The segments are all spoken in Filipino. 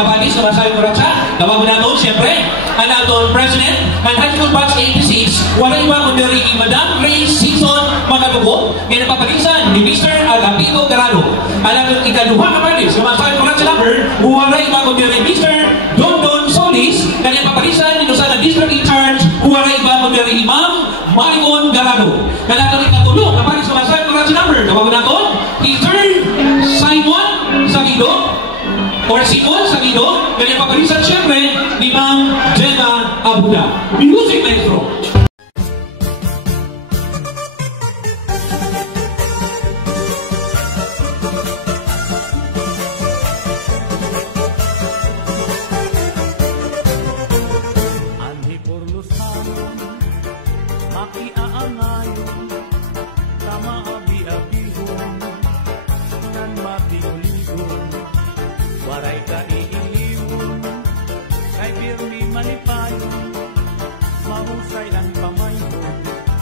kapanis, kamasay ko ratsa. Tawag na ito, siyempre, ang aton President, ang High School Batch 86, wala iba kung dari Madam Grace Season Magatubo, may napapalisan ni Mr. Agapito Garado. Ang aton ikaluha kapanis, kamasay ko ratsa number, wala iba kung dari Mr. Don Solis, na napapalisan ni Lusana District in Charge, wala iba kung dari Imam Marion Garado. Ang aton ikatulong kapanis, kamasay ko ratsa number, tawag na ito, Mr. Simon Sagido, or Simon Sagido, kanya papalisan siyempre ni Ma'am Jenna Abuda. Music Maestro. Anhi porlusan, makiaangayon, tama abi-abihon, nan matiuligon, waray ka iiliwon, kay pirmi malipayon, mahusay ang pamayon,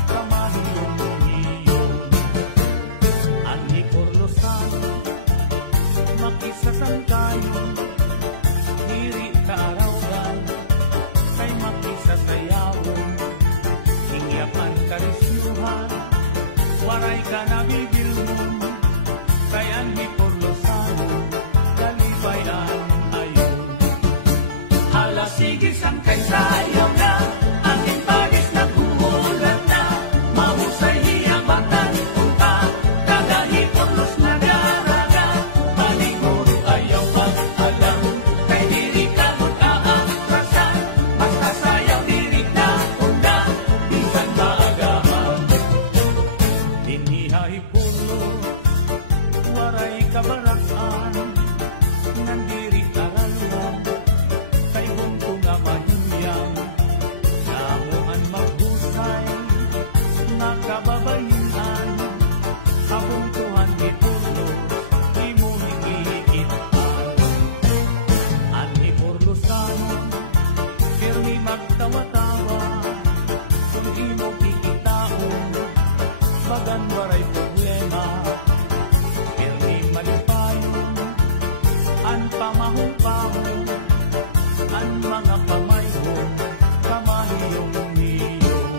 pamahiyong hiyon. Anhi porlusan, makisasangkayon, diri kaarawan, kay makisasayawon, hingyapan karisyuhan, waray ka nabibilmon, kay anhi porlusan, dalibayan ayon. Hala sige sangkay sayaw na, angin pagis na kumulat na, mahusay hiyabatan punta, kagahi porlos na daraga, maliguro ayaw pag-alam, kay diri ka mag-aatrasan, basta sayaw diri na unda, bisan maagahan. Dinihay pulo, waray kabarakan, nandiri taraluan, kay bunto nga mahinyang, namuan maghusay, nakababayian, kabuntuhan itulo, di mo higihigitan. Anhi porlusanon, pirmi magtawa-tawa, kung imo kikitaon, bagan waray problema, pirmi malipayon, an pamahong-pahong, an mga pamayon, kamahiyong-hiyong.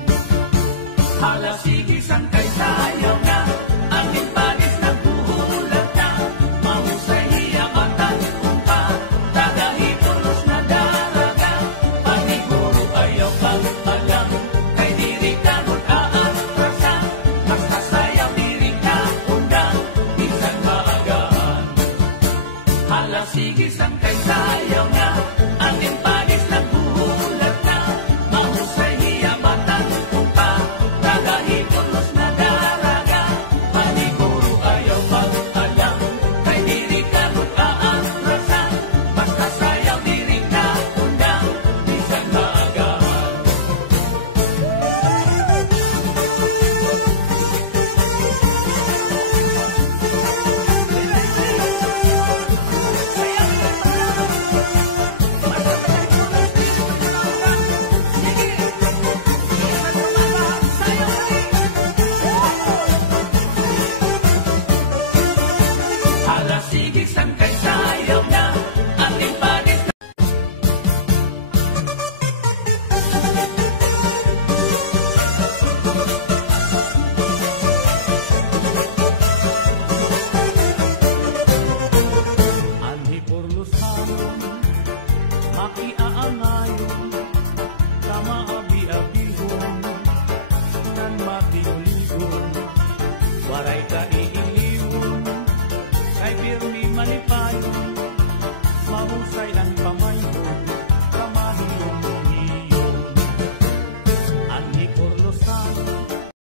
Hala